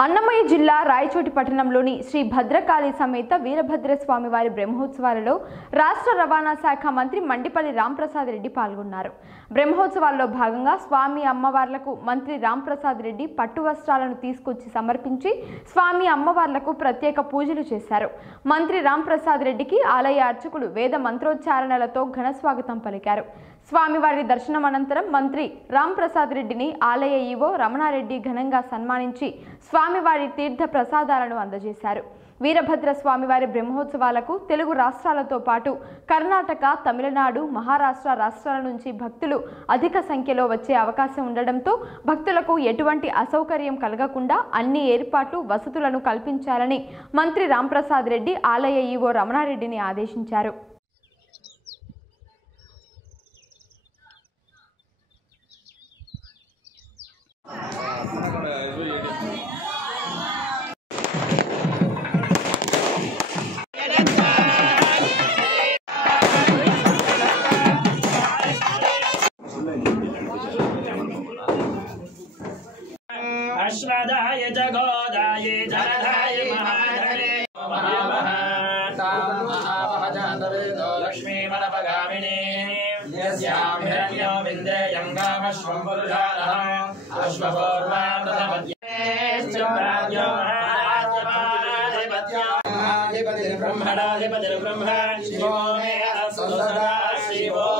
అన్నమయ్య జిల్లా రాయచోటి పట్టణంలోని శ్రీ భద్రకాళి సమేత వీరభద్ర స్వామివారి బ్రహ్మోత్సవాలలో రాష్ట్ర రవాణా శాఖ మంత్రి మండిపల్లి రాంప్రసాద్ రెడ్డి పాల్గొన్నారు. బ్రహ్మోత్సవాల్లో భాగంగా స్వామి అమ్మవార్లకు మంత్రి రాంప్రసాద్ రెడ్డి పట్టు వస్త్రాలను తీసుకొచ్చి సమర్పించి స్వామి అమ్మవార్లకు ప్రత్యేక పూజలు చేశారు. మంత్రి రాంప్రసాద్ రెడ్డికి ఆలయ అర్చకులు వేద మంత్రోచ్చారణలతో ఘన స్వాగతం పలికారు. స్వామివారి దర్శనం అనంతరం మంత్రి రాంప్రసాద్ రెడ్డిని ఆలయ ఈవో రమణారెడ్డి ఘనంగా సన్మానించి స్వామివారి తీర్థ ప్రసాదాలను అందజేశారు. వీరభద్ర స్వామివారి బ్రహ్మోత్సవాలకు తెలుగు రాష్ట్రాలతో పాటు కర్ణాటక, తమిళనాడు, మహారాష్ట్ర రాష్ట్రాల నుంచి భక్తులు అధిక సంఖ్యలో వచ్చే అవకాశం ఉండడంతో భక్తులకు ఎటువంటి అసౌకర్యం కలగకుండా అన్ని ఏర్పాట్లు, వసతులను కల్పించాలని మంత్రి రాంప్రసాద్ రెడ్డి ఆలయ ఈవో రమణారెడ్డిని ఆదేశించారు. अश्वदाय जगोदाय जलधाय महाधरे लक्ष्मी मनपगामिनी यस्यां हिरण्यो विन्देयं कामश्वं पुरुषानः ब्रह्मणाधिपतिर्ब्रह्म शिवो मे सदा शिवो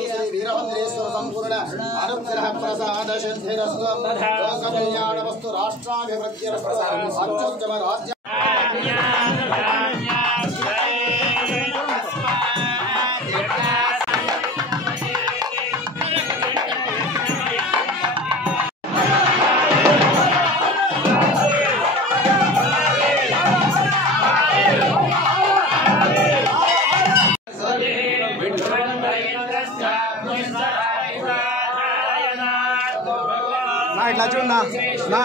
श्री वीरभद्रेश्वर संपूर्ण अनुग्रह प्रसाद सिद्धिरस्तु लोक कल्याण वस्तु राष्ट्राभिवृद्धिरस्तु अत्युत्तम राज्य ఇట్లా చూడన్నా నా